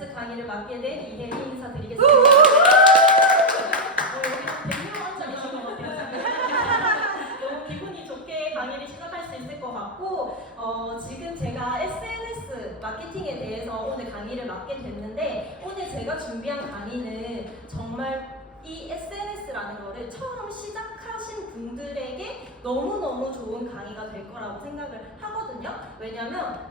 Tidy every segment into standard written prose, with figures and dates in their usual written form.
SNS 강의를 맡게 된 이혜리 인사드리겠습니다. 여기 100명짜리신 것 같아요. 너무 기분이 좋게 강의를 시작할 수 있을 것 같고 지금 제가 SNS 마케팅에 대해서 오늘 강의를 맡게 됐는데 오늘 제가 준비한 강의는 정말 이 SNS라는 거를 처음 시작하신 분들에게 너무너무 좋은 강의가 될 거라고 생각을 하거든요. 왜냐면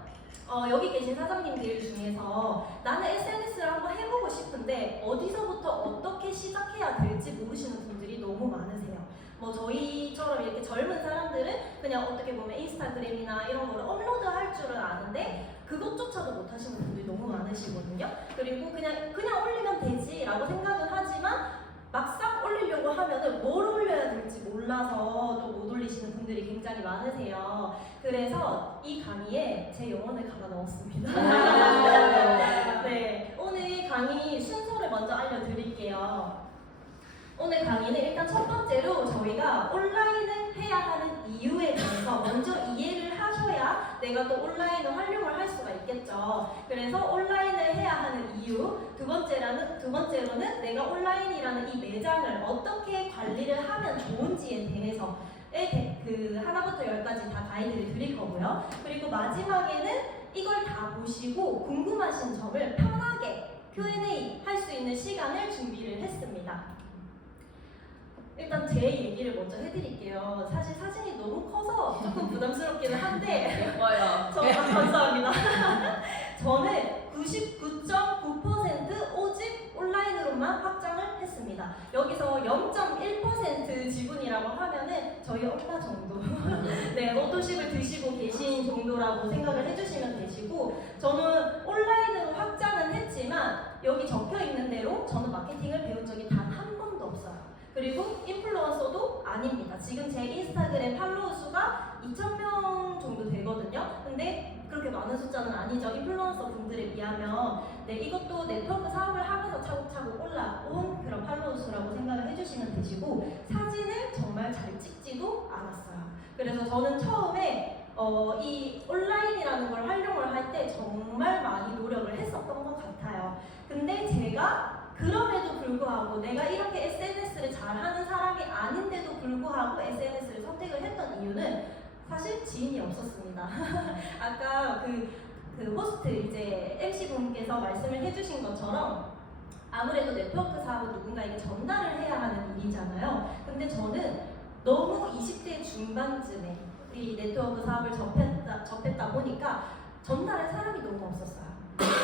여기 계신 사장님들 중에서 나는 SNS를 한번 해보고 싶은데 어디서부터 어떻게 시작해야 될지 모르시는 분들이 너무 많으세요. 뭐 저희처럼 이렇게 젊은 사람들은 그냥 어떻게 보면 인스타그램이나 이런 거를 업로드할 줄은 아는데 그것조차도 못 하시는 분들이 너무 많으시거든요. 그리고 그냥 올리면 되지라고 생각은 하지만 막상 올리려고 하면은 뭘 올려야 될지 몰라서 또 못 올리시는 분들이 굉장히 많으세요. 그래서 이 강의에 제 영혼을 갈아 넣었습니다. 네, 오늘 강의 순서를 먼저 알려드릴게요. 오늘 강의는 일단 첫 번째로 저희가 온라인을 해야 하는 이유에 대해서 먼저 이해를 하셔야 내가 또 온라인을 활용을 할 수가 있겠죠. 그래서 온라인을 해야 하는 이유, 두 번째로는 내가 온라인이라는 이 매장을 어떻게 관리를 하면 좋은지에 대해서 그 하나부터 10까지 다 가이드를 드릴 거고요. 그리고 마지막에는 이걸 다 보시고 궁금하신 점을 편하게 Q&A 할 수 있는 시간을 준비를 했습니다. 일단 제 얘기를 먼저 해드릴게요. 사실 사진이 너무 커서 조금 부담스럽기는 한데 예뻐요. 감사합니다. 저는 99.9% 오직 온라인으로만 확장을 했습니다. 여기서 0.1% 지분이라고 하면은 저희 엄마 정도 네, 어도식을 드시고 계신 정도라고 생각을 해주시면 되시고 저는 온라인으로 확장은 했지만 여기 적혀있는 대로 저는 마케팅을 배운 적이 단 한 번도 없어요. 그리고 인플루언서도 아닙니다. 지금 제 인스타그램 팔로우 수가 2,000명 정도 되거든요. 근데 그렇게 많은 숫자는 아니죠. 인플루언서 분들에 비하면. 네, 이것도 네트워크 사업을 하면서 차곡차곡 올라온 그런 팔로우 수라고 생각을 해주시면 되시고 사진을 정말 잘 찍지도 않았어요. 그래서 저는 처음에 이 온라인이라는 걸 활용을 할 때 정말 많이 노력을 했었던 것 같아요. 근데 제가 그럼에도 불구하고 내가 이렇게 SNS를 잘하는 사람이 아닌데도 불구하고 SNS를 선택을 했던 이유는 사실 지인이 없었습니다. 아까 그 호스트 이제 MC분께서 말씀을 해주신 것처럼 아무래도 네트워크 사업은 누군가에게 전달을 해야 하는 일이잖아요. 근데 저는 너무 20대 중반쯤에 이 네트워크 사업을 접했다 보니까 전달할 사람이 너무 없었어요.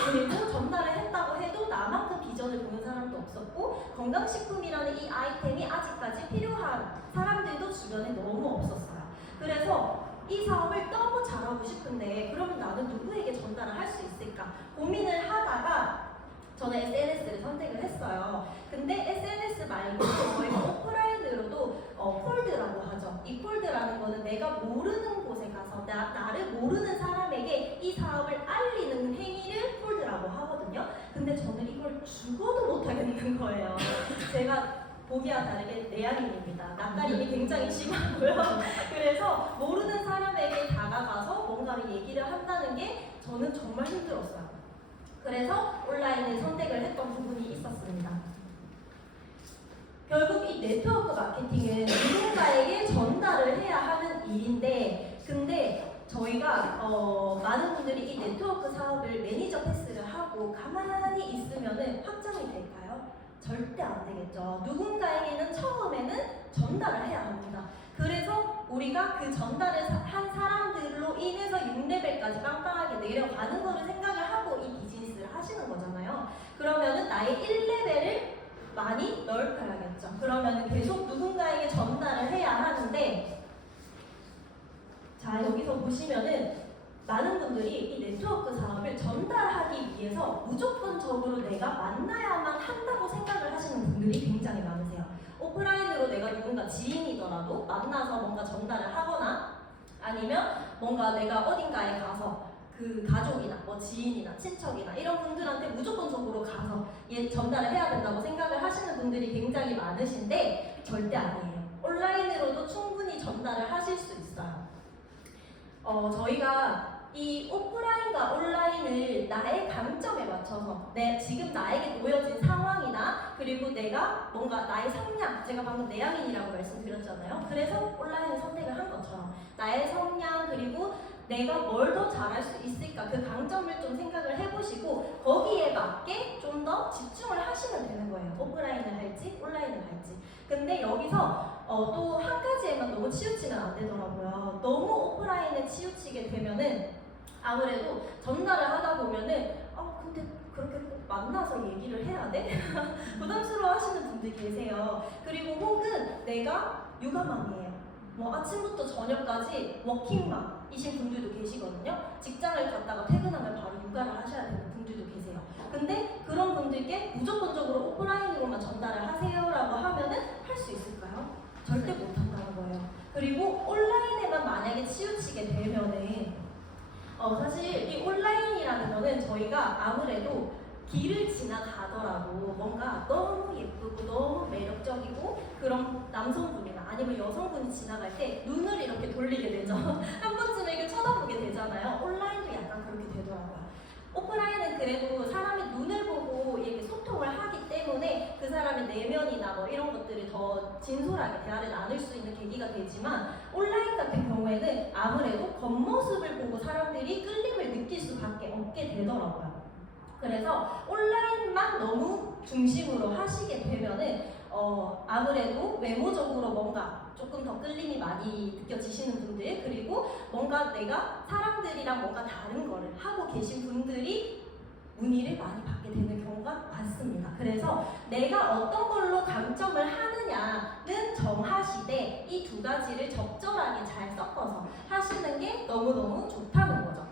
그리고 전달을 했다고 해도 나만큼 비전을 보는 사람도 없었고 건강식품이라는 이 아이템이 아직까지 필요한 사람들도 주변에 너무 없었어요. 그래서 이 사업을 너무 잘하고 싶은데 그러면 나는 누구에게 전달을 할 수 있을까 고민을 하다가 저는 SNS를 선택을 했어요. 근데 SNS 말고 저희가 오프라인으로도 콜드라고 하죠. 이 콜드라는 거는 내가 모르는 곳에 가서 나를 모르는 사람에게 이 사업을 알리는 행위를 콜드라고 하거든요. 근데 저는 이걸 죽어도 못하겠는 거예요. 제가 보기와 다르게 내향인입니다. 낯가림이 굉장히 심하고요. 그래서 모르는 사람에게 다가가서 뭔가를 얘기를 한다는 게 저는 정말 힘들었어요. 그래서 온라인을 선택을 했던 부분이 있었습니다. 결국 이 네트워크 마케팅은 누군가에게 전달을 해야 하는 일인데 근데 저희가 많은 분들이 이 네트워크 사업을 매니저 패스를 하고 가만히 있으면은 확장이 될까요? 절대 안 되겠죠. 누군가에게는 처음에는 전달을 해야 합니다. 그래서 우리가 그 전달을 한 사람들로 인해서 6레벨까지 빵빵하게 내려가는 거를 생각을 하고 이 비즈니스를 하시는 거잖아요. 그러면은 나의 1레벨을 많이 넓혀야겠죠. 그러면은 계속 누군가에게 전달을 해야 하는데 자 여기서 보시면은 많은 분들이 이 네트워크 사업을 전달하기 위해서 무조건적으로 내가 만나야만 한다고 생각을 하시는 분들이 굉장히 많으세요. 오프라인으로 내가 누군가 지인이더라도 만나서 뭔가 전달을 하거나 아니면 뭔가 내가 어딘가에 가서 그 가족이나 뭐 지인이나 친척이나 이런 분들한테 무조건적으로 가서 전달을 해야 된다고 생각을 하시는 분들이 굉장히 많으신데 절대 아니에요. 온라인으로도 충분히 전달을 하실 수 있어요. 저희가 이 오프라인과 온라인을 나의 강점에 맞춰서 지금 나에게 놓여진 상황이나 그리고 내가 뭔가 나의 성향, 제가 방금 내향인이라고 말씀드렸잖아요. 그래서 온라인을 선택을 한 것처럼 나의 성향 그리고 내가 뭘 더 잘할 수 있을까 그 강점을 좀 생각을 해보시고 거기에 맞게 좀 더 집중을 하시면 되는 거예요. 오프라인을 할지 온라인을 할지. 근데 여기서 또 한 가지에만 너무 치우치면 안 되더라고요. 너무 오프라인에 치우치게 되면은 아무래도 전달을 하다 보면은 근데 그렇게 꼭 만나서 얘기를 해야 돼? 부담스러워 하시는 분들 계세요. 그리고 혹은 내가 육아맘이에요. 뭐 아침부터 저녁까지 워킹맘이신 분들도 계시거든요. 직장을 갔다가 퇴근하면 바로 육아를 하셔야 되는 분들도 계세요. 근데 그런 분들께 무조건적으로 오프라인으로만 전달을 하세요라고 하면은 할 수 있을까요? 절대 못 한다는 거예요. 그리고 온라인에만 만약에 치우치게 되면은 사실 이 온라인이라는 거는 저희가 아무래도 길을 지나가더라도 뭔가 너무 예쁘고 너무 매력적이고 그런 남성분이나 아니면 여성분이 지나갈 때 눈을 이렇게 돌리게 되죠. 한 번쯤은 이렇게 쳐다보게 되잖아요. 온라인도 약간 그렇게 되더라고요. 오프라인은 그래도 사람이 눈을 보고 이렇게 소통을 하기 때문에 그 사람의 내면이나 뭐 이런 것들을 더 진솔하게 대화를 나눌 수 있는 계기가 되지만 온라인 같은 경우에는 아무래도 겉모습을 보고 사람들이 끌림을 느낄 수밖에 없게 되더라고요. 그래서 온라인만 너무 중심으로 하시게 되면은 아무래도 외모적으로 뭔가 조금 더 끌림이 많이 느껴지시는 분들 그리고 뭔가 내가 사람들이랑 뭔가 다른 거를 하고 계신 분들이 문의를 많이 받게 되는 경우가 많습니다. 그래서 내가 어떤 걸로 강점을 하느냐는 정하시되 이 두 가지를 적절하게 잘 섞어서 하시는 게 너무너무 좋다는 거죠.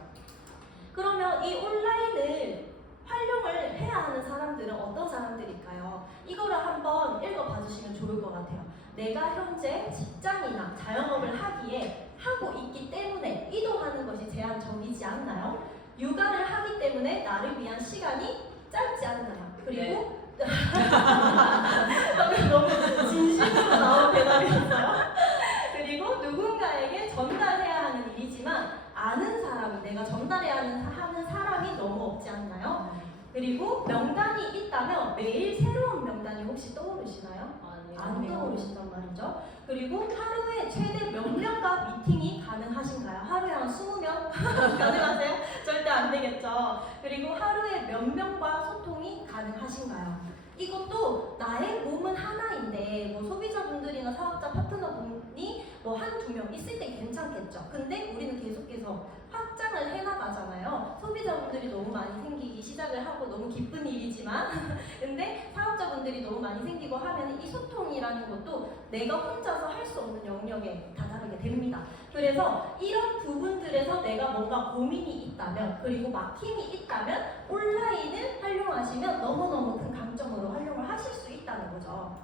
그러면 이 온라인을 활용을 해야 하는 사람들은 어떤 사람들일까요? 이거를 한번 읽어봐 주시면 좋을 것 같아요. 내가 현재 직장이나 자영업을 하기에 하고 있기 때문에 이동하는 것이 제한적이지 않나요? 육아를 하기 때문에 나를 위한 시간이 짧지 않나요? 그리고 너무 진심으로 나온 대답이었어요. 그리고 누군가에게 전달해야 하는 일이지만 아는 사람이 내가 전달해야 하는 사람이 너무 없지 않나요? 그리고 명단이 있다면 매일 새로운 명단이 혹시 떠오르시나요? 안 떠오르신단 말이죠. 그리고 하루에 최대 몇 명과 미팅이 가능하신가요? 하루에 한 20명? 가능하세요? 절대 안 되겠죠. 그리고 하루에 몇 명과 소통이 가능하신가요? 이것도 나의 몸은 하나인데 뭐 소비자분들이나 사업자 파트너분이 뭐 한두 명 있을 때 괜찮겠죠. 근데 우리는 계속해서 확장을 해나가잖아요. 소비자분들이 너무 많이 생기기 시작을 하고 너무 기쁜 일이지만 근데 사업자분들이 너무 많이 생기고 하면 이 소통이라는 것도 내가 혼자서 할 수 없는 영역에 다다르게 됩니다. 그래서 이런 부분들에서 내가 뭔가 고민이 있다면 그리고 막힘이 있다면 온라인을 활용하시면 너무너무 큰 강점으로 활용을 하실 수 있다는 거죠.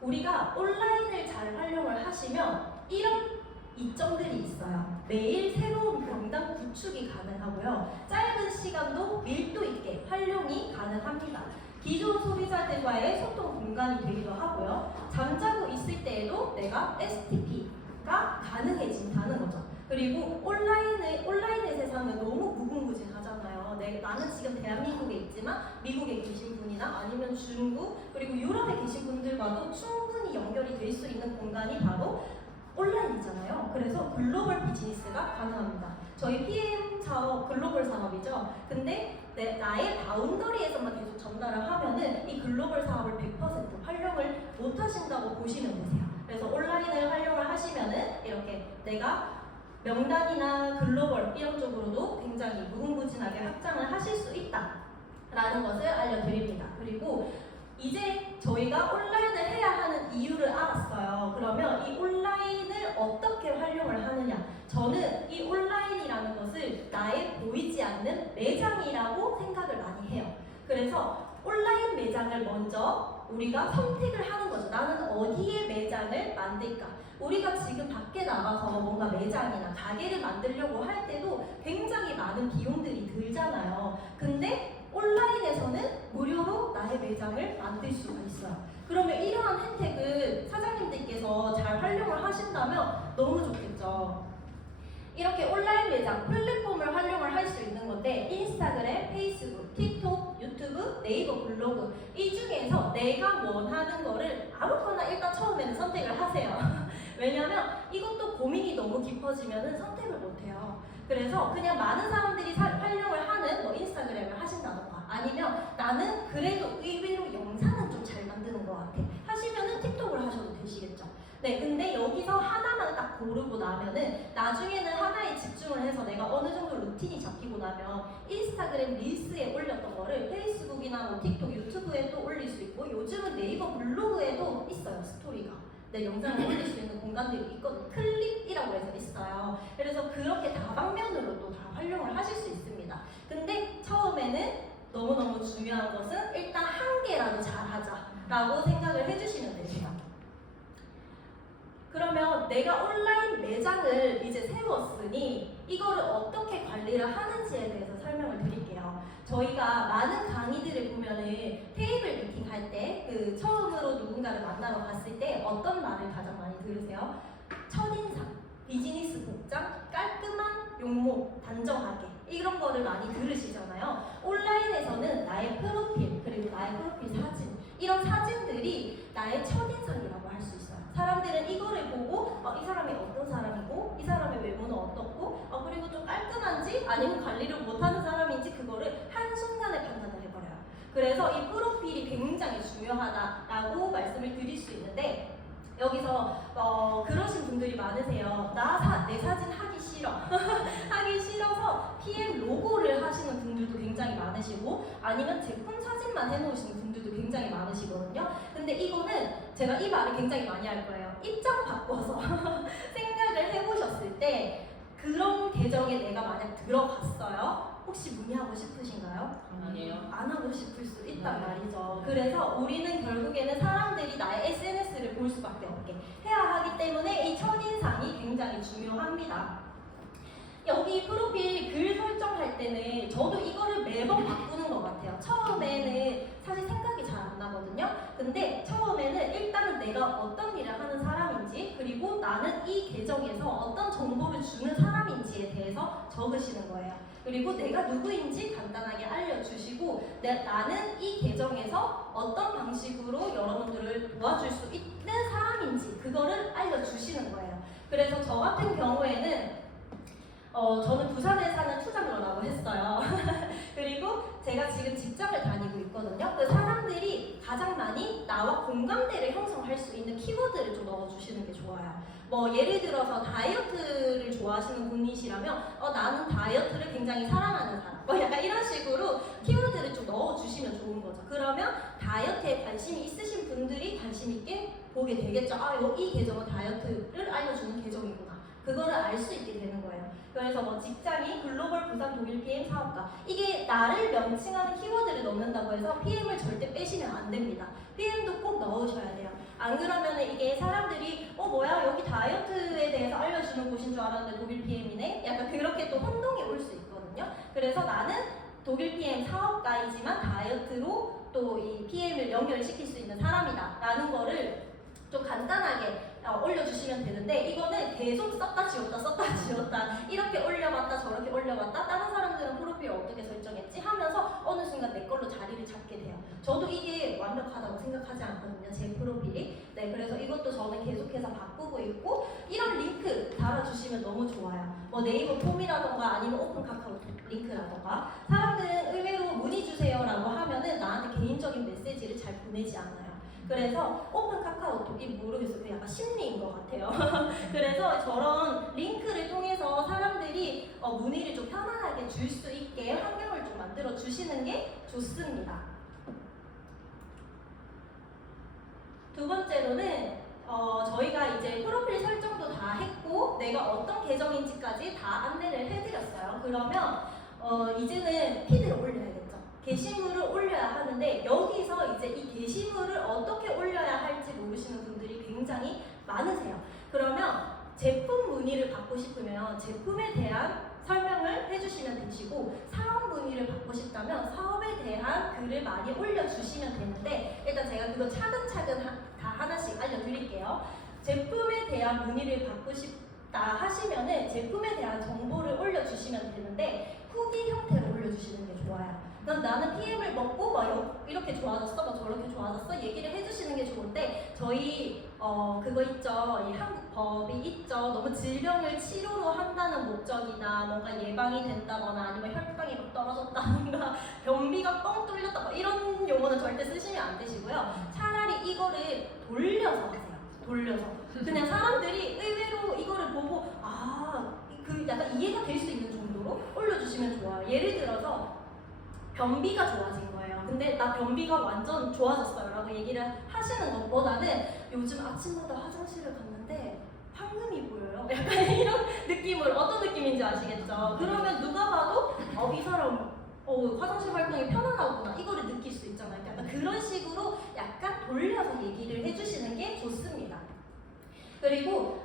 우리가 온라인을 잘 활용을 하시면 이런 이점들이 있어요. 매일 새로운 명단 구축이 가능하고요. 짧은 시간도 밀도 있게 활용이 가능합니다. 기존 소비자들과의 소통 공간이 되기도 하고요. 잠자고 있을 때에도 내가 STP가 가능해진다는 거죠. 그리고 온라인의 세상은 너무 무궁무진하잖아요. 나는 지금 대한민국에 있지만 미국에 계신 분이나 아니면 중국 그리고 유럽에 계신 분들과도 충분히 연결이 될 수 있는 공간이 바로 온라인이잖아요. 그래서 글로벌 비즈니스가 가능합니다. 저희 PM 사업 글로벌 산업이죠. 근데 나의 바운더리에서만 계속 전달을 하면은 이 글로벌 사업을 100% 활용을 못 하신다고 보시면 되세요. 그래서 온라인을 활용을 하시면은 이렇게 내가 명단이나 글로벌 이런 쪽으로도 굉장히 무궁무진하게 확장을 하실 수 있다라는 것을 알려드립니다. 그리고 이제 저희가 온라인을 해야 하는 이유를 알았어요. 그러면 이 온라인을 어떻게 활용을 하느냐? 저는 이 온라인이라는 것을 나의 보이지 않는 매장이라고 생각을 많이 해요. 그래서 온라인 매장을 먼저 우리가 선택을 하는 거죠. 나는 어디에 매장을 만들까? 우리가 지금 밖에 나가서 뭔가 매장이나 가게를 만들려고 할 때도 굉장히 많은 비용들이 들잖아요. 근데 온라인에서는 무료로 나의 매장을 만들 수가 있어요. 그러면 이러한 혜택을 사장님들께서 잘 활용을 하신다면 너무 좋겠죠. 이렇게 온라인 매장 플랫폼을 활용을 할 수 있는 건데 인스타그램, 페이스북, 틱톡, 유튜브, 네이버 블로그 이 중에서 내가 원하는 거를 아무거나 일단 처음에는 선택을 하세요. 왜냐면 이것도 고민이 너무 깊어지면 선택을 못해요. 그래서 그냥 많은 사람들이 활용을 하는 뭐 인스타그램을 하신다던가 아니면 나는 그래도 의외로 영상은 좀 잘 만드는 것 같아 하시면은 틱톡을 하셔도 되시겠죠. 네, 근데 여기서 하나만 딱 고르고 나면은 나중에는 하나에 집중을 해서 내가 어느 정도 루틴이 잡히고 나면 인스타그램 릴스에 올렸던 거를 페이스북이나 뭐 틱톡, 유튜브에 또 올릴 수 있고 요즘은 네이버 블로그에도 있어요, 스토리가. 네, 영상을 올릴 수 있는 공간들이 있거든요. 클립이라고 해서 있어요. 그래서 그렇게 다방면으로 또 다 활용을 하실 수 있습니다. 근데 처음에는 너무너무 중요한 것은 일단 한 개라도 잘하자라고 생각을 해주시면 됩니다. 그러면 내가 온라인 매장을 이제 세웠으니 이거를 어떻게 관리를 하는지에 대해서 설명을 드릴게요. 저희가 많은 강의들을 보면은 테이블 미팅 할 때 그 처음으로 누군가를 만나러 갔을 때 어떤 말을 가장 많이 들으세요? 첫인상, 비즈니스 복장, 깔끔한 용모, 단정하게 이런 거를 많이 들으시잖아요. 온라인에서는 나의 프로필 그리고 나의 프로필 사진 이런 사진들이 나의 첫인상이라고 할 수 있어요. 사람들은 이거를 보고 이 사람이 어떤 사람이고 이 사람의 외모는 어떻고 그리고 좀 깔끔한지 아니면 관리를 못하는 사람인지 그거를 한순간에 판단을 해버려요. 그래서 이 프로필이 굉장히 중요하다라고 말씀을 드릴 수 있는데 여기서 그러신 분들이 많으세요. 내 사진 하기 싫어. 하기 싫어서 PM 로고를 하시는 분들도 굉장히 많으시고 아니면 제품 사진만 해놓으시는 분들도 굉장히 많으시거든요. 근데 이거는 제가 이 말을 굉장히 많이 할 거예요. 입장 바꿔서 생각을 해보셨을 때 그런 계정에 내가 만약 들어갔어요. 혹시 문의하고 싶으신가요? 아니에요. 안 하고 싶을 수 있단 말이죠. 그래서 우리는 결국에는 사람들이 나의 SNS를 볼 수밖에 없게 해야 하기 때문에 이 첫인상이 굉장히 중요합니다. 여기 프로필 글 설정할 때는 저도 이거를 매번 바꾸는 것 같아요. 처음에는 사실 생각이 잘 안 나거든요. 근데 처음에는 일단은 내가 어떤 일을 하는 사람인지 그리고 나는 이 계정에서 어떤 정보를 주는 사람인지에 대해서 적으시는 거예요. 그리고 내가 누구인지 간단하게 알려주시고 나는 이 계정에서 어떤 방식으로 여러분들을 도와줄 수 있는 사람인지 그거를 알려주시는 거예요. 그래서 저 같은 경우에는 저는 부산에 사는 투잡러라고 했어요. 그리고 제가 지금 직장을 다니고 있거든요. 그 사람들이 가장 많이 나와 공감대를 형성할 수 있는 키워드를 좀 넣어주시는 게 좋아요. 뭐 예를 들어서 다이어트를 좋아하시는 분이시라면 나는 다이어트를 굉장히 사랑하는 사람 약간 이런 식으로 키워드를 좀 넣어주시면 좋은 거죠. 그러면 다이어트에 관심이 있으신 분들이 관심 있게 보게 되겠죠. 이 계정은 다이어트를 알려주는 계정이구나. 그거를 알 수 있게 되는 거예요. 그래서 뭐 직장인, 글로벌 부산 독일 PM 사업가 이게 나를 명칭하는 키워드를 넣는다고 해서 PM을 절대 빼시면 안 됩니다. PM도 꼭 넣으셔야 돼요. 안 그러면 이게 사람들이 뭐야 여기 다이어트에 대해서 알려주는 곳인 줄 알았는데 독일 PM이네? 약간 그렇게 또 혼동이 올 수 있거든요. 그래서 나는 독일 PM 사업가이지만 다이어트로 또 이 PM을 연결시킬 수 있는 사람이다 라는 거를 좀 간단하게 올려주시면 되는데 이거는 계속 썼다 지웠다 이렇게 올려봤다 저렇게 올려봤다 다른 사람들은 프로필을 어떻게 설정했지 하면서 어느 순간 내 걸로 자리를 잡게 돼요. 저도 이게 완벽하다고 생각하지 않거든요. 제 프로필이. 네, 그래서 이것도 저는 계속해서 바꾸고 있고 이런 링크 달아주시면 너무 좋아요. 뭐 네이버 폼이라던가 아니면 오픈 카카오톡 링크라던가 사람들은 의외로 문의 주세요라고 하면은 나한테 개인적인 메시지를 잘 보내지 않아요. 그래서 오픈 카카오톡이 모르겠어요. 그 약간 심리인 것 같아요. 그래서 저런 링크를 통해서 사람들이 문의를 좀 편안하게 줄 수 있게 환경을 좀 만들어 주시는 게 좋습니다. 두 번째로는 저희가 이제 프로필 설정도 다 했고 내가 어떤 계정인지까지 다 안내를 해드렸어요. 그러면 이제는 피드를 올려야겠죠. 게시물을 올려야 하는데 여기서 이제 이 게시물을 어떻게 올려야 할지 모르시는 분들이 굉장히 많으세요. 그러면 제품 문의를 받고 싶으면 제품에 대한 설명을 해주시면 되시고 사업 문의를 받고 싶다면 사업에 대한 글을 많이 올려주시면 되는데 일단 제가 그거 차근차근 다 하나씩 알려드릴게요. 제품에 대한 문의를 받고 싶다 하시면은 제품에 대한 정보를 올려주시면 되는데 후기 형태로 올려주시는 게 좋아요. 그럼 나는 PM을 먹고 막 이렇게 좋아졌어, 막 저렇게 좋아졌어 얘기를 해주시는 게 좋은데 저희 그거 있죠, 이 한국 법이 있죠. 너무 질병을 치료로 한다는 목적이나 뭔가 예방이 된다거나 아니면 혈당이 막 떨어졌다든가 변비가 뻥 뚫렸다 이런 용어는 절대 쓰시면 안 되시고요. 차라리 이거를 돌려서 하세요. 돌려서 그냥 사람들이 의외로 이거를 보고 그 약간 이해가 될 수 있는 정도로 올려주시면 좋아요. 예를 들어서 변비가 좋아진 거예요. 근데 나 변비가 완전 좋아졌어요 라고 얘기를 하시는 것보다는 요즘 아침마다 화장실을 갔는데 황금이 보여요. 약간 이런 느낌으로 어떤 느낌인지 아시겠죠? 그러면 누가 봐도 이 사람 화장실 활동이 편안하구나 이거를 느낄 수 있잖아요. 약간 그런 식으로 약간 돌려서 얘기를 해주시는 게 좋습니다. 그리고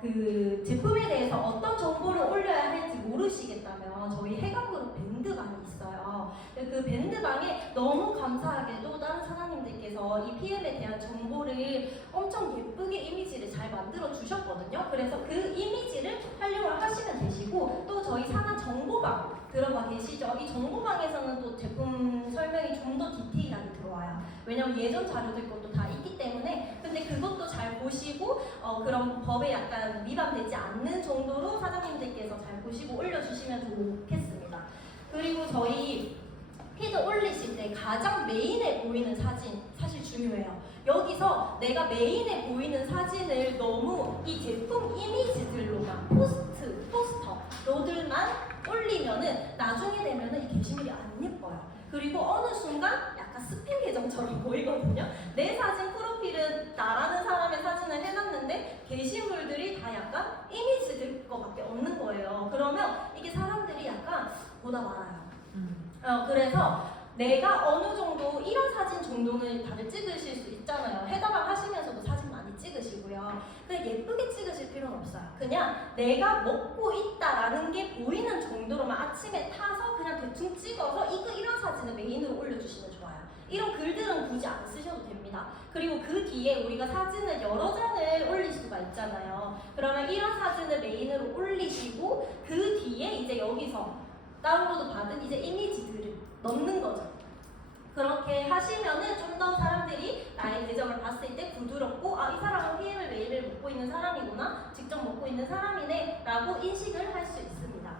그 제품에 대해서 어떤 정보를 올려야 할지 모르시겠다면 저희 해강그룹 밴드방이 있어요. 그 밴드방에 너무 감사하게도 다른 사장님들께서 이 PM에 대한 정보를 엄청 예쁘게 이미지를 잘 만들어 주셨거든요. 그래서 그 이미지를 활용을 하시면 되시고 또 저희 산하 정보방 들어가 계시죠? 이 정보방에서는 또 제품 설명이 좀 더 디테일하게 들어와요. 왜냐면 예전 자료들 것도 다 있기 때문에 근데 그것도 잘 보시고 그런 법에 약간 위반되지 않는 정도로 사장님들께서 잘 보시고 올려주시면 좋겠습니다. 그리고 저희 피드 올리실 때 가장 메인에 보이는 사진 사실 중요해요. 여기서 내가 메인에 보이는 사진을 너무 이 제품 이미지들로만 포스터로들만 올리면은 나중에 되면은 이 게시물이 안 예뻐요. 그리고 어느 순간 약간 스팸 계정처럼 보이거든요. 내 사진 프로필은 나라는 사람의 사진을 해놨는데 게시물들이 다 약간 이미지들 거밖에 없는 거예요. 그러면 이게 사람들이 약간 보다 말아요. 그래서 내가 어느 정도 이런 사진 정도는 다들 찍으실 수 있잖아요. 해당을 하시면서도 사진 많이 찍으시고요. 근데 예쁘게 찍으실 필요는 없어요. 그냥 내가 먹고 있다라는 게 보이는 정도로만 아침에 타서 그냥 대충 찍어서 이런 사진을 메인으로 올려주시면 좋아요. 이런 글들은 굳이 안 쓰셔도 됩니다. 그리고 그 뒤에 우리가 사진을 여러 장을 올릴 수가 있잖아요. 그러면 이런 사진을 메인으로 올리시고 그 뒤에 이제 여기서 다운로드 받은 이제 이미지들을 넣는 거죠. 그렇게 하시면은 좀 더 사람들이 나의 계정을 봤을 때 부드럽고 이 사람은 PM을 매일 먹고 있는 사람이구나, 직접 먹고 있는 사람이네 라고 인식을 할 수 있습니다.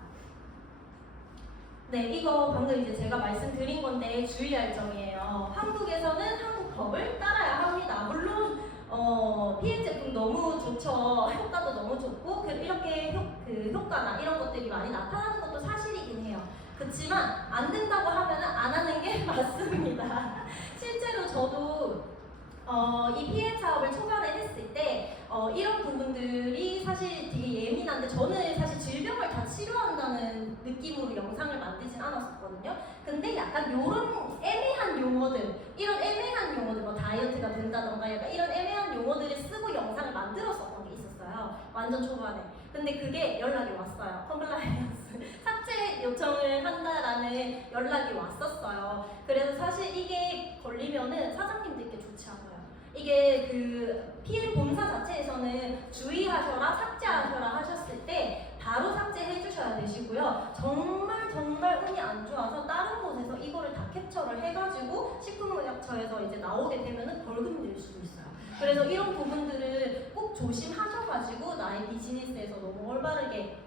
네, 이거 방금 이제 제가 말씀드린 건데 주의할 점이에요. 한국에서는 한국 법을 따라야 합니다. 물론 PM 제품 너무 좋죠. 효과도 너무 좋고 이렇게 효과나 이런 것들이 많이 나타나는 것도 사실이긴 해요. 그렇지만 안 된다고 하면은 안 하는 게 맞습니다. 실제로 저도 이 PM 사업을 초반에 했을 때 이런 부분들이 사실 되게 예민한데 저는 사실 질병을 다 치료한다는 느낌으로 영상을 만들진 않았었거든요. 근데 약간 이런 애매한 용어들, 이런 애매한 용어들, 뭐 다이어트가 된다던가 약간 이런 애매한 용어들을 쓰고 영상을 만들었었던 게 있었어요. 완전 초반에. 근데 그게 연락이 왔어요. 컴플라이언스 삭제 요청을 한다라는 연락이 왔었어요. 그래서 사실 이게 걸리면은 사장님들께 좋지 않아요. 이게 그 PM 본사 자체에서는 주의하셔라, 삭제하셔라 하셨을 때 바로 삭제해 주셔야 되시고요. 정말 운이 안 좋아서 다른 곳에서 이거를 다 캡처를 해가지고 식품의약처에서 이제 나오게 되면은 벌금 낼 수도 있어요. 그래서 이런 부분들을 꼭 조심하셔가지고 나의 비즈니스에서 너무 올바르게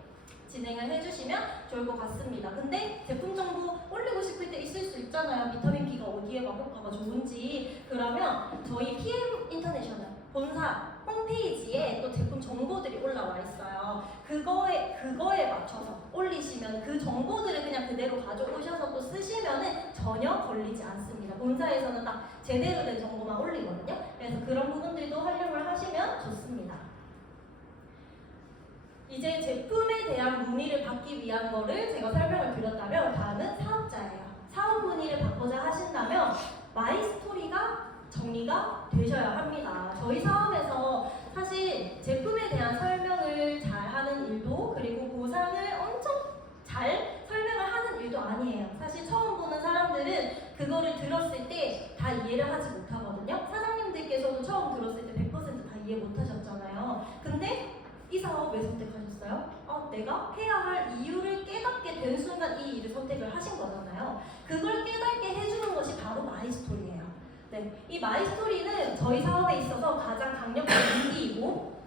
진행을 해주시면 좋을 것 같습니다. 근데 제품 정보 올리고 싶을 때 있을 수 있잖아요. 비타민 B가 어디에 막 효과가 좋은지. 그러면 저희 PM 인터내셔널 본사 홈페이지에 또 제품 정보들이 올라와 있어요. 그거에 맞춰서 올리시면 그 정보들을 그냥 그대로 가져오셔서 또 쓰시면은 전혀 걸리지 않습니다. 본사에서는 딱 제대로 된 정보만 올리거든요. 그래서 그런 부분들도 활용을 하시면 좋습니다. 이제 제품에 대한 문의를 받기 위한 거를 제가 설명을 드렸다면 다음은 사업자예요. 사업 문의를 받고자 하신다면 마이스토리가 정리가 되셔야 합니다. 저희 사업에서 사실 제품에 대한 설명을 잘 하는 일도 그리고 보상을 엄청 잘 설명을 하는 일도 아니에요. 사실 처음 보는 사람들은 그거를 들었을 때 다 이해를 하지 못하거든요. 사장님들께서도 처음 들었을 때 100% 다 이해 못 하셨잖아요. 근데 이 사업 왜 선택하셨어요? 내가 해야 할 이유를 깨닫게 된 순간 이 일을 선택을 하신 거잖아요. 그걸 깨닫게 해주는 것이 바로 마이스토리예요. 네, 이 마이스토리는 저희 사업에 있어서 가장 강력한 무기이고,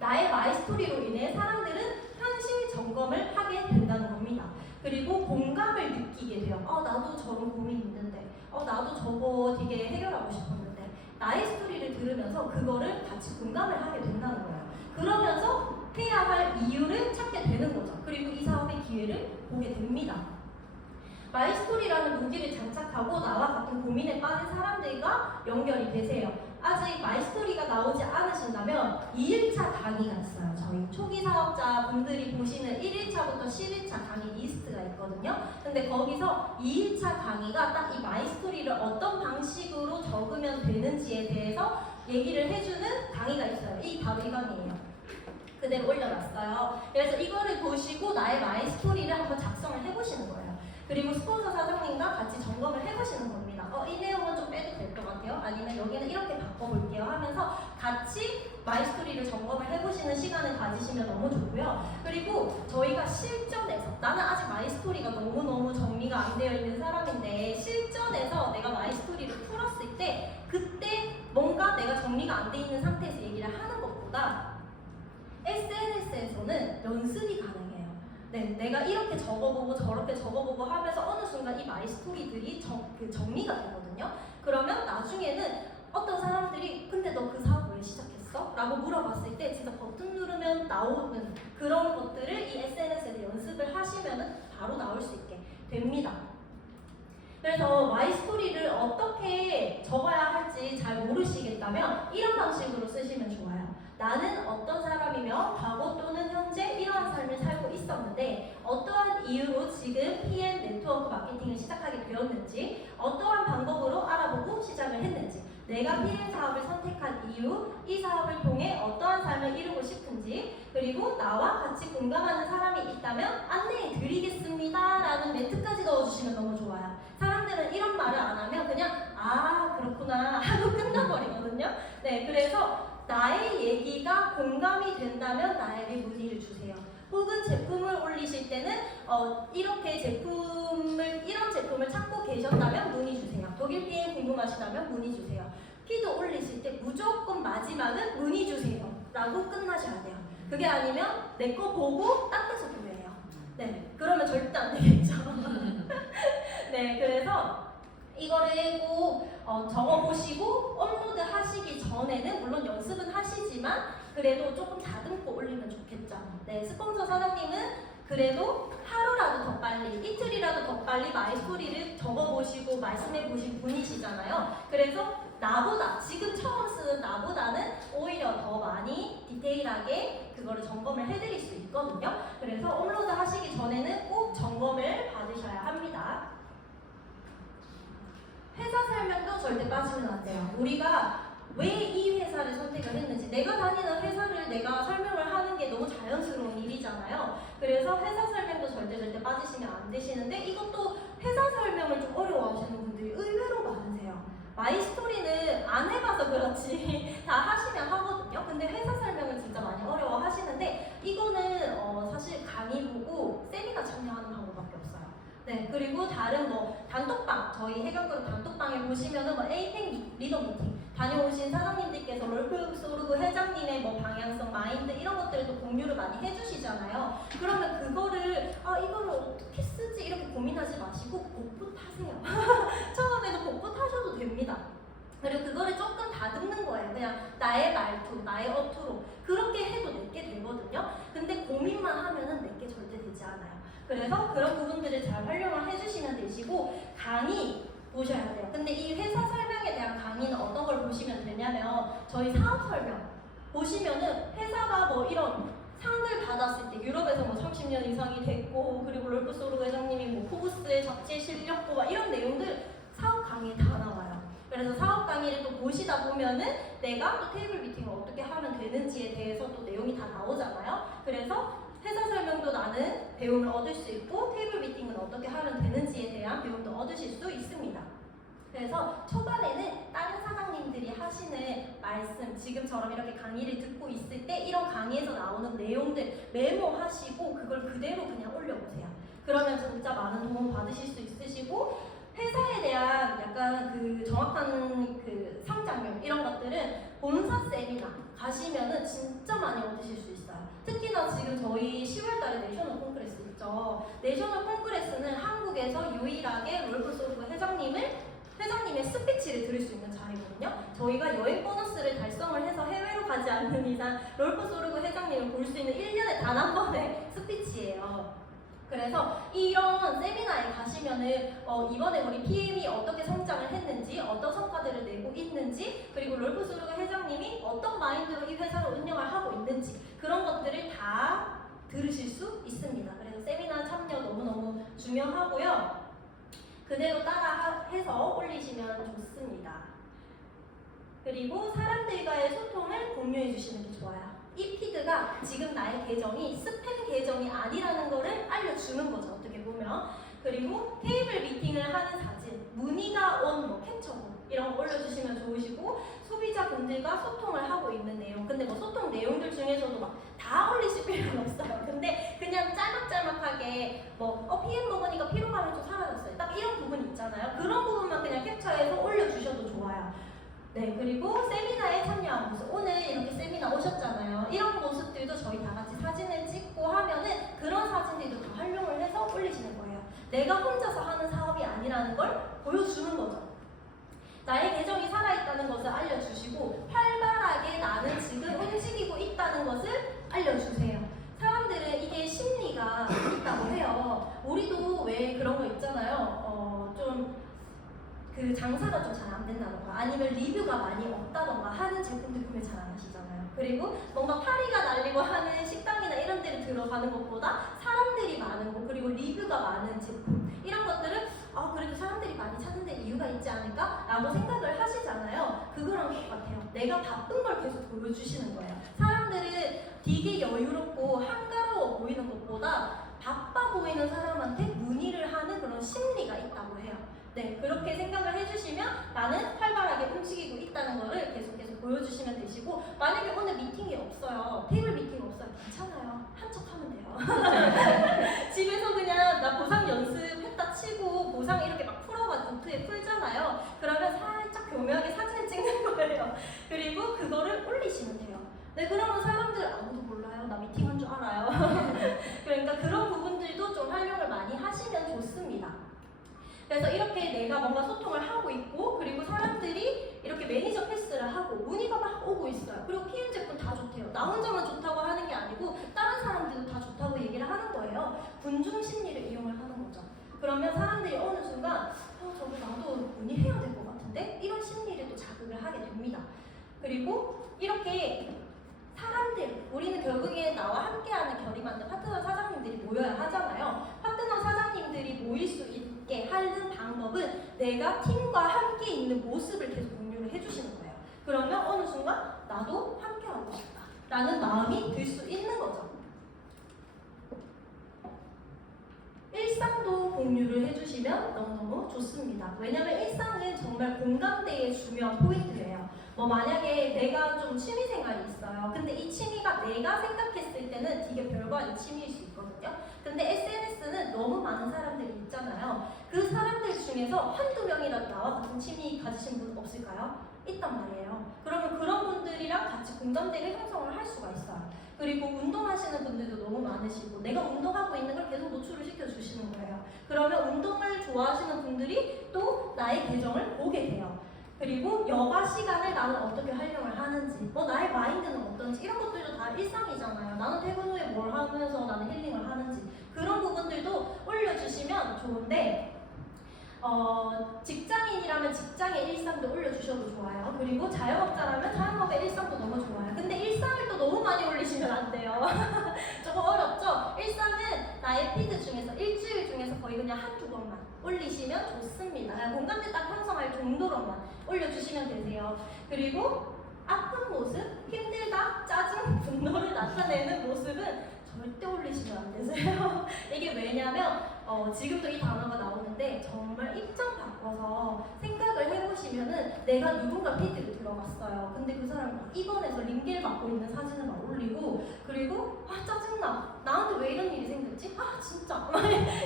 나의 마이스토리로 인해 사람들은 현실 점검을 하게 된다는 겁니다. 그리고 공감을 느끼게 돼요. 나도 저런 고민 있는데, 나도 저거 되게 해결하고 싶었는데, 나의 스토리를 들으면서 그거를 같이 공감을 하게 된다는 거예요. 그러면서 해야 할 이유를 찾게 되는 거죠. 그리고 이 사업의 기회를 보게 됩니다. 마이스토리라는 무기를 장착하고 나와 같은 고민에 빠진 사람들과 연결이 되세요. 아직 마이스토리가 나오지 않으신다면 2일차 강의가 있어요. 저희 초기 사업자 분들이 보시는 1일차부터 10일차 강의 리스트가 있거든요. 근데 거기서 2일차 강의가 딱 이 마이스토리를 어떤 방식으로 적으면 되는지에 대해서 얘기를 해주는 강의가 있어요. 바로 이 강의예요. 그대로 올려놨어요. 그래서 이거를 보시고 나의 마이스토리를 한번 작성을 해보시는 거예요. 그리고 스폰서 사장님과 같이 점검을 해보시는 겁니다. 이 내용은 좀 빼도 될 것 같아요. 아니면 여기는 이렇게 바꿔볼게요 하면서 같이 마이스토리를 점검을 해보시는 시간을 가지시면 너무 좋고요. 그리고 저희가 실전에서, 나는 아직 마이스토리가 너무너무 정리가 안 되어 있는 사람인데 실전에서 내가 마이스토리를 풀었을 때 그때 뭔가 내가 정리가 안 돼 있는 상태에서 얘기를 하는 것보다 SNS에서는 연습이 가능해요. 네, 내가 이렇게 적어보고 저렇게 적어보고 하면서 어느 순간 이 마이스토리들이 정리가 되거든요. 그러면 나중에는 어떤 사람들이 근데 너 그 사업 왜 시작했어? 라고 물어봤을 때 진짜 버튼 누르면 나오는 그런 것들을 이 SNS에서 연습을 하시면 바로 나올 수 있게 됩니다. 그래서 마이스토리를 어떻게 적어야 할지 잘 모르시겠다면 이런 방식으로 쓰시면 좋아요. 나는 어떤 사람이며 과거 또는 현재 이러한 삶을 살고 있었는데 어떠한 이유로 지금 PM 네트워크 마케팅을 시작하게 되었는지, 어떠한 방법으로 알아보고 시작을 했는지, 내가 PM 사업을 선택한 이유, 이 사업을 통해 어떠한 삶을 이루고 싶은지, 그리고 나와 같이 공감하는 사람이 있다면 안내해 드리겠습니다 라는 멘트까지 넣어주시면 너무 좋아요. 사람들은 이런 말을 안 하면 그냥 그렇구나 하고 끝나버리거든요. 네, 그래서 나의 얘기가 공감이 된다면 나에게 문의를 주세요. 혹은 제품을 올리실 때는 이렇게 이런 제품을 찾고 계셨다면 문의 주세요. 독일 PM 궁금하시다면 문의 주세요. 피드 올리실 때 무조건 마지막은 문의 주세요 라고 끝나셔야 돼요. 그게 아니면 내 거 보고 딴 데서 구매해요. 네, 그러면 절대 안 되겠죠. 네, 그래서 이거를 꼭 적어보시고 업로드 하시기 전에는 물론 연습은 하시지만 그래도 조금 다듬고 올리면 좋겠죠. 네, 스폰서 사장님은 그래도 하루라도 더 빨리, 이틀이라도 더 빨리 마이스토리를 적어보시고 말씀해보신 분이시잖아요. 그래서 나보다, 지금 처음 쓰는 나보다는 오히려 더 많이 디테일하게 그거를 점검을 해드릴 수 있거든요. 그래서 업로드 하시기 전에는 꼭 점검을 받으셔야 합니다. 회사 설명도 절대 빠지면 안 돼요. 우리가 왜 이 회사를 선택을 했는지, 내가 다니는 회사를 내가 설명을 하는 게 너무 자연스러운 일이잖아요. 그래서 회사 설명도 절대 빠지시면 안 되시는데, 이것도 회사 설명을 좀 어려워하시는 분들이 의외로 많으세요. 마이스토리는 안 해봐서 그렇지 다 하시면 하거든요. 근데 회사 설명은 진짜 많이 어려워하시는데, 이거는 사실 강의 보고 세미나 참여하는 방법밖에 없어요. 네, 그리고 다른 단톡방, 저희 해경그룹 단톡방에 보시면은 에이펙 리더 미팅 다녀오신 사장님들께서 롤플 소르그 회장님의 방향성, 마인드 이런 것들도 공유를 많이 해주시잖아요. 그러면 그거를 이거를 어떻게 쓰지 이렇게 고민하지 마시고 복붙 하세요. 처음에는 복붙 하셔도 됩니다. 그리고 그거를 조금 다듬는 거예요. 그냥 나의 말투, 나의 어투로 그렇게 해도 내게 되거든요. 근데 고민만 하면은 내게 절대 되지 않아요. 그래서 그런 부분들을 잘 활용을 해주시면 되시고, 강의 보셔야 돼요. 근데 이 회사 설명에 대한 강의는 어떤 걸 보시면 되냐면 저희 사업 설명 보시면은 회사가 이런 상들 받았을 때 유럽에서 30년 이상이 됐고, 그리고 롤프 소르 회장님이 포브스의 잡지에 실렸고 이런 내용들 사업 강의에 다 나와요. 그래서 사업 강의를 또 보시다 보면은 내가 또 테이블 미팅을 어떻게 하면 되는지에 대해서 또 내용이 다 나오잖아요. 그래서 회사 설명도 나는 배움을 얻을 수 있고 테이블 미팅은 어떻게 하면 되는지에 대한 배움도 얻으실 수 있습니다. 그래서 초반에는 다른 사장님들이 하시는 말씀, 지금처럼 이렇게 강의를 듣고 있을 때 이런 강의에서 나오는 내용들 메모하시고 그걸 그대로 그냥 올려보세요. 그러면 진짜 많은 도움 받으실 수 있으시고, 회사에 대한 약간 그 정확한 그 상장용 이런 것들은 본사 세미나 가시면은 진짜 많이 얻으실 수 있어요. 특히나 지금 저희 10월달에 내셔널 콩그레스 있죠. 내셔널 콩그레스는 한국에서 유일하게 롤프소르그 회장님의 스피치를 들을 수 있는 자리거든요. 저희가 여행 보너스를 달성을 해서 해외로 가지 않는 이상 롤프소르그 회장님을 볼 수 있는 1년에 단 한 번의 스피치예요. 그래서 이런 세미나에 가시면은 이번에 우리 PM이 어떻게 성장을 했는지, 어떤 성과들을 내고 있는지, 그리고 롤프소르그 회장님이 어떤 마인드로 이 회사를 운영을 하고 있는지 그런 것들을 다 들으실 수 있습니다. 그래서 세미나 참여 너무너무 중요하고요. 그대로 따라 해서 올리시면 좋습니다. 그리고 사람들과의 소통을 공유해 주시는 게 좋아요. 이 피드가 지금 나의 계정이 스팸 계정이 아니라는 거를 알려주는 거죠. 어떻게 보면. 그리고 테이블 미팅을 하는 사진, 문의가 온 뭐 캡처본 이런 거 올려주시면 좋으시고, 소비자분들과 소통을 하고 있는 내용. 근데 뭐 소통 내용들 중에서도 막 다 올리실 필요는 없어요. 근데 그냥 짤막짤막하게 PM 먹으니까 피로감이 좀 사라졌어요. 딱 이런 부분 있잖아요. 그런 부분만 그냥 캡처해서 올려주셔도 좋아요. 네, 그리고 세미나에 참여한 모습. 오늘 이렇게 세미나 오셨잖아요. 이런 모습들도 저희 다 같이 사진을 찍고 하면은 그런 사진들도 다 활용을 해서 올리시는 거예요. 내가 혼자서 하는 사업이 아니라는 걸 보여주는 거죠. 나의 계정이 살아있다는 것을 알려주시고, 활발하게 나는 지금 움직이고 있다는 것을 알려주세요. 사람들은 이게 심리가 있다고 해요. 우리도 왜 그런 거 있잖아요. 그 장사가 좀 잘 안 된다던가, 아니면 리뷰가 많이 없다던가 하는 제품들 구매 잘 안 하시잖아요. 그리고 뭔가 파리가 날리고 하는 식당이나 이런 데를 들어가는 것보다 사람들이 많은 곳, 그리고 리뷰가 많은 제품, 이런 것들은 그래도 사람들이 많이 찾는 데 이유가 있지 않을까? 라고 생각을 하시잖아요. 그거랑 똑같아요. 내가 바쁜 걸 계속 보여주시는 거예요. 사람들은 되게 여유롭고 한가로워 보이는 것보다 바빠 보이는 사람한테 문의를 하는 그런 심리가 있다고 해요. 네, 그렇게 생각을 해주시면 나는 활발하게 움직이고 있다는 거를 계속 보여주시면 되시고, 만약에 오늘 미팅이 없어요, 테이블 미팅 없어요, 괜찮아요. 한 척 하면 돼요. 집에서 그냥 나 보상 연습했다 치고 보상 이렇게 막 풀어가지고 노트에 풀잖아요. 그러면 살짝 교묘하게 사진을 찍는 거예요. 그리고 그거를 올리시면 돼요. 네, 그러면 사람들 아무도 몰라요. 나 미팅한 줄 알아요. 그러니까 그런 부분들도 좀 활용을 많이 하시면 좋습니다. 그래서 이렇게 내가 뭔가 소통을 하고 있고, 그리고 사람들이 이렇게 매니저 패스를 하고 문의가 막 오고 있어요. 그리고 PM 제품 다 좋대요. 나 혼자만 좋다고 하는 게 아니고 다른 사람들도 다 좋다고 얘기를 하는 거예요. 군중 심리를 이용을 하는 거죠. 그러면 사람들이 어느 순간 저거 나도 문의해야 될 것 같은데? 이런 심리를 또 자극을 하게 됩니다. 그리고 이렇게 사람들, 우리는 결국에 나와 함께하는 결이 맞는 파트너 사장님들이 모여야 하잖아요. 파트너 사장님들이 모일 수 있게 하는 방법은 내가 팀과 함께 있는 모습을 계속 공유를 해주시는 거예요. 그러면 어느 순간 나도 함께하고 싶다 라는 마음이 들 수 있는 거죠. 일상도 공유를 해주시면 너무너무 좋습니다. 왜냐면 일상은 정말 공감대의 중요한 포인트예요. 만약에 내가 좀 취미생활이 있어요. 근데 이 취미가 내가 생각했을 때는 되게 별거 아닌 취미일 수 있거든요. 근데 SNS는 너무 많은 사람들이 있잖아요. 그 사람들 중에서 한두 명이라도 나와 같은 취미 가지신 분 없을까요? 있단 말이에요. 그러면 그런 분들이랑 같이 공감대를 형성을 할 수가 있어요. 그리고 운동하시는 분들도 너무 많으시고, 내가 운동하고 있는 걸 계속 노출을 시켜주시는 거예요. 그러면 운동을 좋아하시는 분들이 또 나의 계정을 보게 돼요. 그리고 여가 시간을 나는 어떻게 활용을 하는지, 나의 마인드는 어떤지, 이런 것들도 다 일상이잖아요. 나는 퇴근 후에 뭘 하면서 나는 힐링을 하는지, 그런 부분들도 올려주시면 좋은데, 직장인이라면 직장의 일상도 올려주셔도 좋아요. 그리고 자영업자라면 자영업의 일상도 너무 좋아요. 근데 일상을 또 너무 많이 올리시면 안 돼요. 조금 어렵죠? 일상은 나의 피드 중에서 일주일 중에서 거의 그냥 한두 번만 올리시면 좋습니다. 공감대 딱 형성할 정도로만 올려주시면 되세요. 그리고 아픈 모습, 힘들다, 짜증, 분노를 나타내는 모습은 절대 올리시면 안 되세요. 이게 왜냐면 지금도 이 단어가 나오는데 정말 입장 바꿔서 생각을 해보시면은 내가 누군가 피드를 들어갔어요. 근데 그 사람이 막 입원해서 링겔 맞고 있는 사진을 막 올리고, 그리고 아 짜증나, 나한테 왜 이런 일이 생겼지? 아 진짜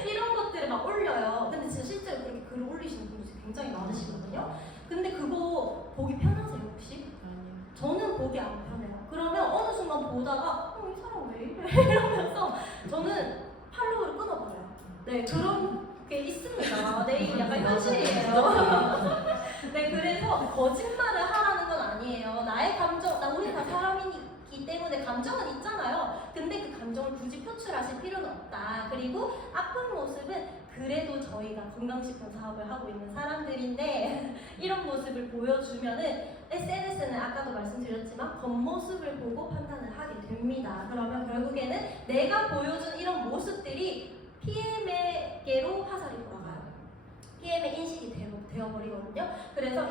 이런 것들을 막 올려요. 근데 진짜 실제로 그렇게 글을 올리시는 분들이 굉장히 많으시거든요. 근데 그거 보기 편하세요 혹시? 저는 보기 안 편해요. 그러면 어느 순간 보다가 이 사람 왜 이래? 이러면서 저는 팔로우를 끊어버려요. 네, 그런 게 있습니다. 네, 이거 약간 현실이에요. 네, 그래서 거짓말을 하라는 건 아니에요. 나의 감정, 우리 다 사람이기 때문에 감정은 있잖아요. 근데 그 감정을 굳이 표출하실 필요는 없다. 그리고 아픈 모습은 그래도 저희가 건강식품 사업을 하고 있는 사람들인데 이런 모습을 보여주면은 SNS는 아까도 말씀드렸지만 겉모습을 보고 판단을 하게 됩니다. 그러면 결국에는 내가 보여준 이런 모습들이 PM에게로 화살이 돌아가요. PM의 인식이 되어버리거든요. 그래서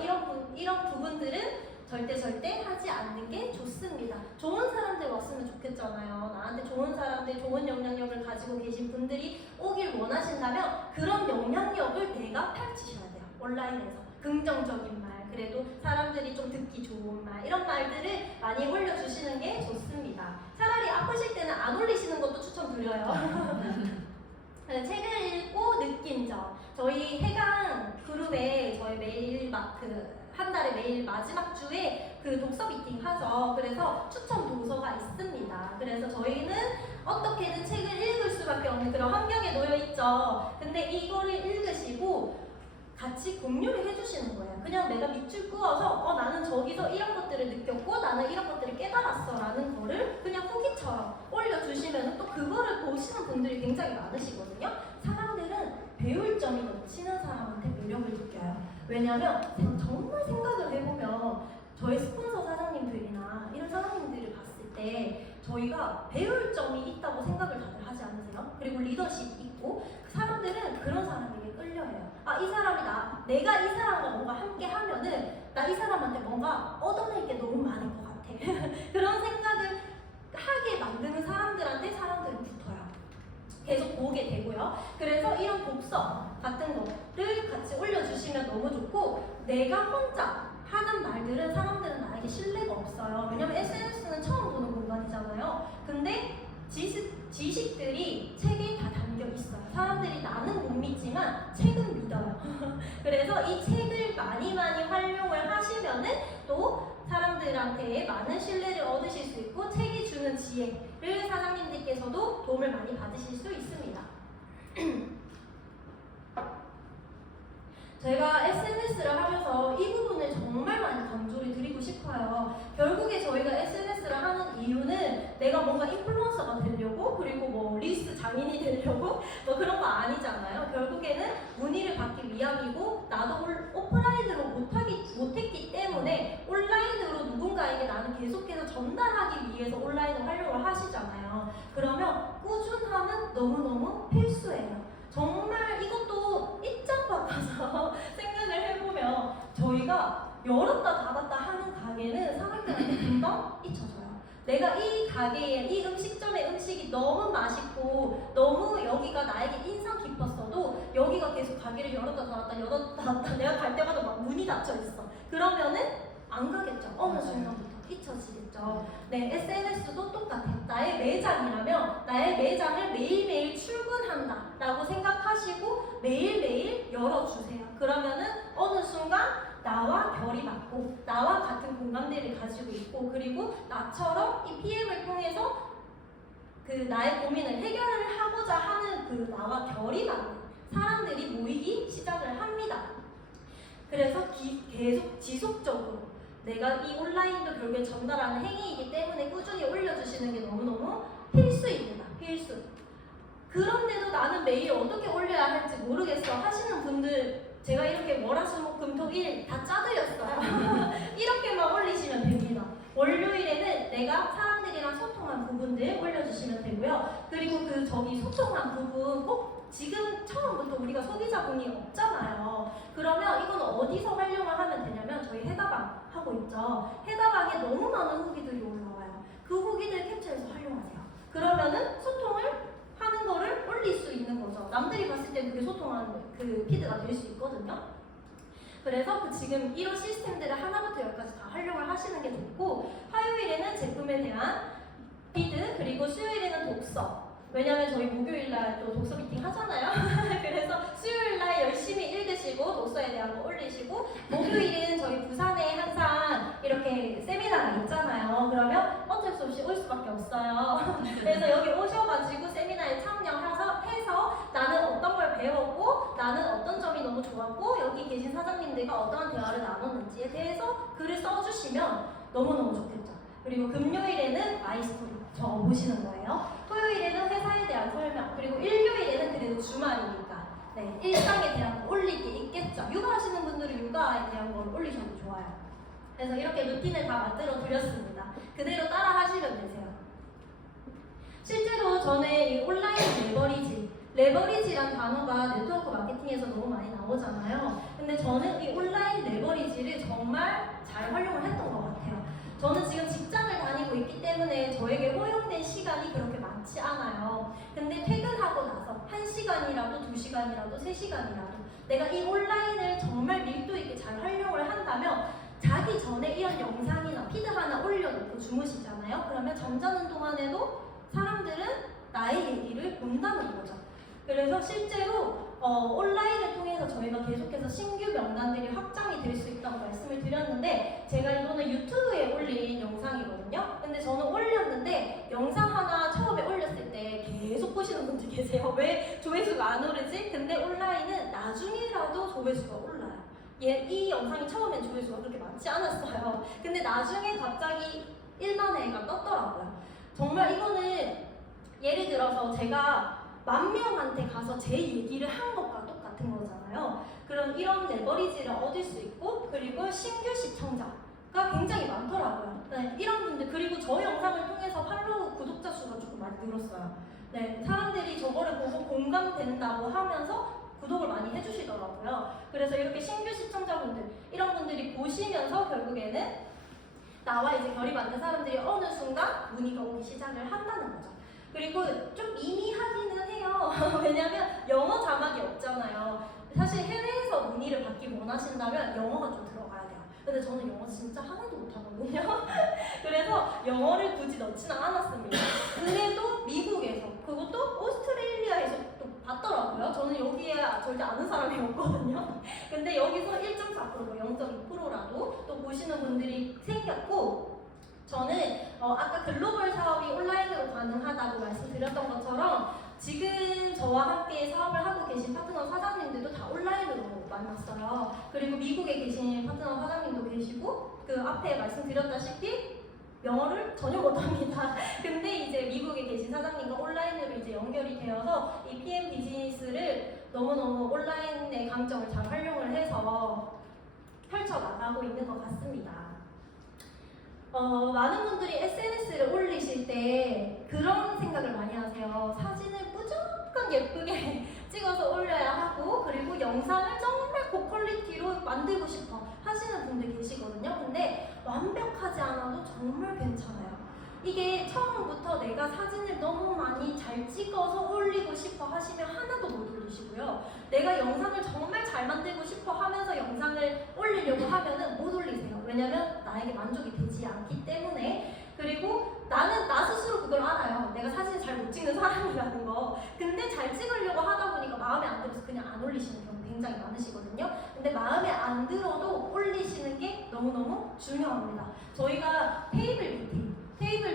이런 부분들은 절대 하지 않는 게 좋습니다. 좋은 사람들 왔으면 좋겠잖아요. 나한테 좋은 사람들, 좋은 영향력을 가지고 계신 분들이 오길 원하신다면 그런 영향력을 내가 펼치셔야 돼요. 온라인에서. 긍정적인 말, 그래도 사람들이 좀 듣기 좋은 말, 이런 말들을 많이 올려주시는 게 좋습니다. 차라리 아프실 때는 안 올리시는 것도 추천드려요. 책을 읽고 느낀 점. 저희 해강 그룹에 저희 매일 한 달에 매일 마지막 주에 그 독서 미팅 하죠. 그래서 추천 도서가 있습니다. 그래서 저희는 어떻게든 책을 읽을 수밖에 없는 그런 환경에 놓여 있죠. 근데 이거를 읽으시고 같이 공유를 해주시는 거예요. 그냥 내가 밑줄 그어서 나는 저기서 이런 것들을 느꼈고 나는 이런 것들을 깨달았어 라는 거를 그냥 후기처럼 올려주시면 또 그거를 보시는 분들이 굉장히 많으시거든요. 사람들은 배울 점이 넘치는 사람한테 매력을 느껴요. 왜냐하면 정말 생각을 해보면 저희 스폰서 사장님들이나 이런 사장님들을 봤을 때 저희가 배울 점이 있다고 생각을 다들 하지 않으세요? 그리고 리더십 있고 사람들은 그런 사람에게 끌려해요. 이 사람이 내가 이 사람과 뭔가 함께 하면은 나 이 사람한테 뭔가 얻어낼 게 너무 많은 것 같아. 그런 생각을 하게 만드는 사람들한테 사람들은 붙어요. 계속 보게 되고요. 그래서 이런 독서 같은 거를 같이 올려주시면 너무 좋고, 내가 혼자 하는 말들은 사람들은 나에게 신뢰가 없어요. 왜냐면 SNS는 처음 보는 공간이잖아요. 근데 지식들이 책에 다 담겨 있어요. 사람들이 나는 못 믿지만 책은 믿어요. 그래서 이 책을 많이 활용을 하시면은 또 사람들한테 많은 신뢰를 얻으실 수 있고 책이 주는 지혜를 사장님들께서도 도움을 많이 받으실 수 있습니다. 제가 SNS를 하면서 이 부분을 정말 많이 강조를 드리고 싶어요. 결국에 저희가 SNS를 하는 이유는 내가 뭔가 인플루언서가 되려고, 그리고 뭐 리스트 장인이 되려고 뭐 그런 거 아니잖아요. 결국에는 문의를 받기 위함이고, 나도 오프라인으로 못했기 때문에 온라인으로 누군가에게 나는 계속해서 전달하기 위해서 온라인을 활용을 하시잖아요. 그러면 꾸준함은 너무너무 필수예요. 정말 이것도 입장 바꿔서 생각을 해보면 저희가 열었다 닫았다 하는 가게는 사람들한테 금방 잊혀져요. 내가 이 가게에 이 음식점의 음식이 너무 맛있고 너무 여기가 나에게 인상 깊었어도 여기가 계속 가게를 열었다 닫았다 내가 갈 때마다 막 문이 닫혀 있어. 그러면은 안 가겠죠. 어느 순간부터 잊혀지겠죠. 네, SNS도 똑같아요. 나의 매장이라면 나의 매장을 매일매일 출근한다 라고 생각하시고 매일매일 열어주세요. 그러면은 어느 순간 나와 결이 맞고 나와 같은 공감대를 가지고 있고, 그리고 나처럼 이 PM을 통해서 그 나의 고민을 해결을 하고자 하는 그 나와 결이 맞는 사람들이 모이기 시작을 합니다. 그래서 계속 지속적으로 내가 이 온라인도 결국에 전달하는 행위이기 때문에 꾸준히 올려주시는 게 너무너무 필수입니다. 필수. 그런데도 나는 매일 어떻게 올려야 할지 모르겠어 하시는 분들, 제가 이렇게 월화수목금토일 다 짜드렸어요. 이렇게만 올리시면 됩니다. 월요일에는 내가 사람들이랑 소통한 부분들 올려주시면 되고요. 그리고 소통한 부분 꼭 지금 처음부터 우리가 소비자분이 없잖아요. 그러면 이건 어디서 활용을 하면 되냐면 저희 해다방 하고 있죠. 해다방에 너무 많은 후기들이 올라와요. 그 후기들 캡처해서 활용하세요. 그러면은 소통을 하는 거를 올릴 수 있는 거죠. 남들이 봤을 때 그게 소통하는 그 피드가 될 수 있거든요. 그래서 그 지금 이런 시스템들을 하나부터 열까지 다 활용을 하시는 게 좋고, 화요일에는 제품에 대한 비드, 그리고 수요일에는 독서. 왜냐면 저희 목요일날 또 독서 미팅 하잖아요. 그래서 수요일날 열심히 읽으시고 독서에 대한 거 올리시고, 목요일은 저희 부산에 항상 이렇게 세미나가 있잖아요. 그러면 어쩔 수 없이 올 수밖에 없어요. 그래서 여기 오셔가지고 세미나에 참여해서 나는 어떤 걸 배웠고, 나는 어떤 점이 너무 좋았고, 여기 계신 사장님들과 어떠한 대화를 나눴는지에 대해서 글을 써주시면 너무너무 좋겠죠. 그리고 금요일에는 마이스토리 적어보시는 거예요. 토요일에는 회사에 대한 설명, 그리고 일요일에는 그래도 주말이니까 네, 일상에 대한 거 올릴 게 있겠죠. 육아하시는 분들은 육아에 대한 걸 올리셔도 좋아요. 그래서 이렇게 루틴을 다 만들어 드렸습니다. 그대로 따라 하시면 되세요. 실제로 저는 이 온라인 레버리지란 단어가 네트워크 마케팅에서 너무 많이 나오잖아요. 근데 저는 이 온라인 레버리지를 정말 잘 활용을 했던 것 같아요. 저는 지금 직장을 다니고 있기 때문에 저에게 허용된 시간이 그렇게 많지 않아요. 근데 퇴근하고 나서 1시간이라도 2시간이라도 3시간이라도 내가 이 온라인을 정말 밀도 있게 잘 활용을 한다면, 자기 전에 이런 영상이나 피드 하나 올려놓고 주무시잖아요. 그러면 잠자는 동안에도 사람들은 나의 얘기를 본다는 거죠. 그래서 실제로 온라인을 통해서 저희가 계속해서 신규 명단들이 확장이 될 수 있다고 말씀을 드렸는데, 제가 이거는 유튜브에 올린 영상이거든요. 근데 저는 올렸는데 영상 하나 처음에 올렸을 때 계속 보시는 분들 계세요. 왜 조회수가 안 오르지? 근데 온라인은 나중에라도 조회수가 올라요. 이 영상이 처음엔 조회수가 그렇게 많지 않았어요. 근데 나중에 갑자기 1만 회가 떴더라고요. 정말 이거는 예를 들어서 제가 10,000명한테 가서 제 얘기를 한 것과 똑같은 거잖아요. 그럼 이런 레버리지를 얻을 수 있고, 그리고 신규 시청자가 굉장히 많더라고요. 네, 이런 분들, 그리고 저 영상을 통해서 팔로우 구독자 수가 조금 많이 늘었어요. 네, 사람들이 저거를 보고 공감된다고 하면서 구독을 많이 해주시더라고요. 그래서 이렇게 신규 시청자분들, 이런 분들이 보시면서 결국에는 나와 이제 결이 맞는 사람들이 어느 순간 문의가 오기 시작을 한다는 거죠. 그리고 좀 미미하기는 해요. 왜냐면 영어 자막이 없잖아요. 사실 해외에서 문의를 받기 원하신다면 영어가 좀 들어가야 돼요. 근데 저는 영어 진짜 하나도 못하거든요. 그래서 영어를 굳이 넣지는 않았습니다. 그래도 미국에서, 그것도 오스트레일리아에서 또 받더라고요. 저는 여기에 절대 아는 사람이 없거든요. 근데 여기서 1.4%, 0.2%라도 또 보시는 분들이 생겼고, 저는 아까 글로벌 사업이 온라인으로 가능하다고 말씀드렸던 것처럼 지금 저와 함께 사업을 하고 계신 파트너 사장님들도 다 온라인으로 만났어요. 그리고 미국에 계신 파트너 사장님도 계시고, 그 앞에 말씀드렸다시피 영어를 전혀 못합니다. 근데 이제 미국에 계신 사장님과 온라인으로 이제 연결이 되어서 이 PM 비즈니스를 너무너무 온라인의 강점을 잘 활용을 해서 펼쳐나가고 있는 것 같습니다. 많은 분들이 SNS를 올리실 때 그런 생각을 많이 하세요. 사진을 무조건 예쁘게 찍어서 올려야 하고, 그리고 영상을 정말 고퀄리티로 만들고 싶어 하시는 분들 계시거든요. 근데 완벽하지 않아도 정말 괜찮아요. 이게 처음부터 내가 사진을 너무 많이 잘 찍어서 올리고 싶어 하시면 하나도 못 올리시고요. 내가 영상을 정말 잘 만들고 싶어 하면서 영상을 올리려고 하면은 못 올리세요. 왜냐면 나에게 만족이 되지 않기 때문에. 그리고 나는 나 스스로 그걸 알아요. 내가 사진을 잘 못 찍는 사람이라는 거. 근데 잘 찍으려고 하다 보니까 마음에 안 들어서 그냥 안 올리시는 경우 굉장히 많으시거든요. 근데 마음에 안 들어도 올리시는 게 너무너무 중요합니다. 저희가 테이블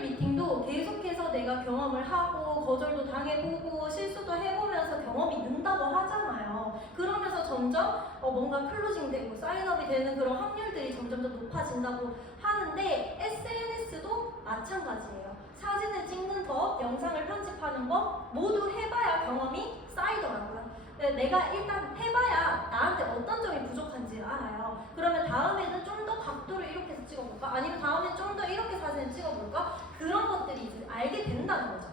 미팅도 계속해서 내가 경험을 하고 거절도 당해보고 실수도 해보면서 경험이 는다고 하잖아요. 그러면서 점점 뭔가 클로징되고 사인업이 되는 그런 확률들이 점점 더 높아진다고 하는데, SNS도 마찬가지예요. 사진을 찍는 법, 영상을 편집하는 법 모두 해봐야 경험이 쌓이더라고요. 내가 일단 해봐야 나한테 어떤 점이 부족한지 알아요. 그러면 다음에는 좀 더 각도를 이렇게 해서 찍어볼까? 아니면 다음에 좀 더 이렇게 사진을 찍어볼까? 그런 것들이 이제 알게 된다는 거죠.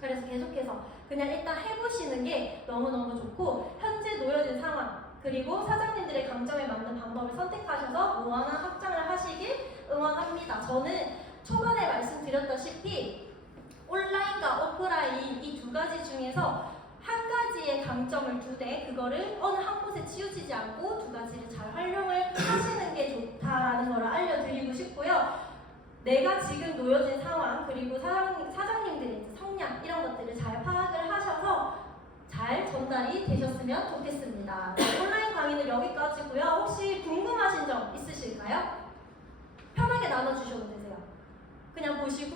그래서 계속해서 그냥 일단 해보시는 게 너무너무 좋고, 현재 놓여진 상황, 그리고 사장님들의 강점에 맞는 방법을 선택하셔서 무한한 확장을 하시길 응원합니다. 저는 초반에 말씀드렸다시피 온라인과 오프라인 이 두 가지 중에서 한 가지의 강점을 두되 그거를 어느 한 곳에 치우치지 않고 두 가지를 잘 활용을 내가 지금 놓여진 상황 그리고 사장님들의 성향 이런 것들을 잘 파악을 하셔서 잘 전달이 되셨으면 좋겠습니다. 온라인 강의는 여기까지고요. 혹시 궁금하신 점 있으실까요? 편하게 나눠주셔도 되세요. 그냥 보시고